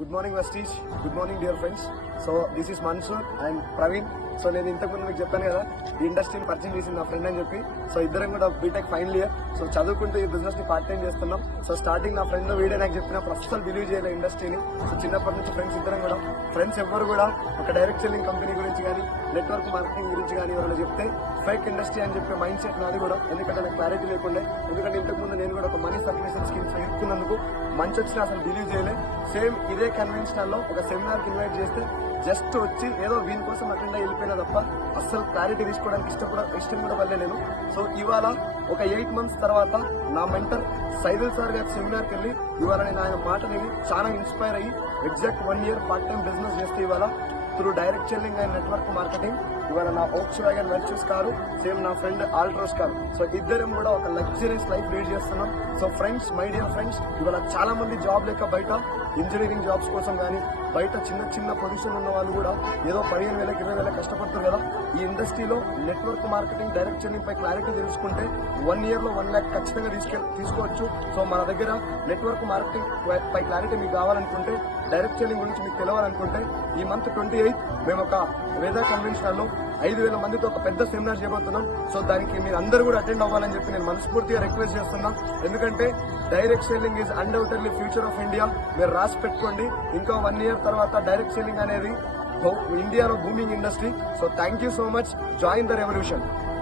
Good morning Vestige, good morning dear friends. So this is Mansoor and Praveen. So నేను ఇంతకుముందు మీకు చెప్పాను కదా, ఈ ఇండస్ట్రీని పరిచయం చేసింది నా ఫ్రెండ్ అని చెప్పి. సో ఇద్దరం కూడా బీటెక్ ఫైనల్ ఇయర్. సో చదువుకుంటూ ఈ బిజినెస్ ని పార్ట్ టైం చేస్తున్నాం. సో స్టార్టింగ్ నా ఫ్రెండ్ వీడియో నాకు చెప్పినప్పుడు అస్సలు బిలీవ్ చేయలేదు ఇండస్ట్రీని. సో చిన్నప్పటి నుంచి ఫ్రెండ్స్ ఇద్దరం కూడా, ఫ్రెండ్స్ ఎవ్వరు కూడా ఒక డైరెక్ట్ సెల్లింగ్ కంపెనీ గురించి కానీ నెట్వర్క్ మార్కెటింగ్ గురించి కానీ ఎవరైనా చెప్తే ఫేక్ ఇండస్ట్రీ అని చెప్పే మైండ్ సెట్ నాది కూడా. ఎందుకంటే నాకు క్లారిటీ లేకుండే. ఎందుకంటే ఇంతకుముందు నేను కూడా ఒక మనీ సర్క్యులేషన్ స్కీమ్స్ ఇరుక్కున్నందుకు మంచి వచ్చినా అసలు బిలీవ్ చేయలే. సేమ్ ఇదే కన్వెన్షనల్ లో ఒక సెమినార్ కి ఇన్వైట్ చేస్తే జస్ట్ వచ్చి ఏదో వీని కోసం అటెండ్ అయ్యి వెళ్ళిపోయినా తప్ప అస్సలు క్లారిటీ తీసుకోవడానికి ఇష్టం కూడా పడలే నేను. సో ఇవాళ ఒక 8 months తర్వాత నా మెంటర్ సైదుల్ సార్ గారి సెమినార్కి వెళ్ళి ఇవాళ నేను ఆయన మాట విని చాలా ఇన్స్పైర్ అయ్యి exact 1 year part time business చేస్తే ఇవాళ through direct selling and network marketing ఇవాళ నా Volkswagen Virtus కారు, సేమ్ నా ఫ్రెండ్ ఆల్ట్రోస్ కారు. సో ఇద్దరం కూడా ఒక లగ్జరీస్ లైఫ్ లీడ్ చేస్తున్నాం. So friends, my dear friends, ఇవాళ చాలా మంది జాబ్ లేక బయట ఇంజనీరింగ్ జాబ్స్ కోసం కానీ బయట చిన్న పొజిషన్ ఉన్న వాళ్ళు కూడా ఏదో 15,000 20,000 కష్టపడుతున్నారు కదా. ఈ ఇండస్ట్రీలో నెట్వర్క్ మార్కెటింగ్ డైరెక్ట్ సెల్లింగ్ పై క్లారిటీ తెలుసుకుంటే 1 year లో 1 lakh ఖచ్చితంగా తీసుకోవచ్చు. సో మన దగ్గర నెట్వర్క్ మార్కెటింగ్ పై క్లారిటీ మీకు కావాలనుకుంటే, డైరెక్ట్ సెల్లింగ్ గురించి మీకు తెలవాలనుకుంటే ఈ మంత్ 28th మేము ఒక వేదా కన్వెన్షన్ లో 5,000 మందితో ఒక పెద్ద సెమినార్ చేయబోతున్నాం. సో దానికి మీరు అందరూ కూడా అటెండ్ అవ్వాలని చెప్పి నేను మనస్ఫూర్తిగా రిక్వెస్ట్ చేస్తున్నాం. ఎందుకంటే direct selling is undoubtedly future of India. మీరు రాసి పెట్టుకోండి. ఇంకా 1 year తర్వాత డైరెక్ట్ సెల్లింగ్ అనేది ఇండియాలో booming industry. So thank you so much. Join the revolution.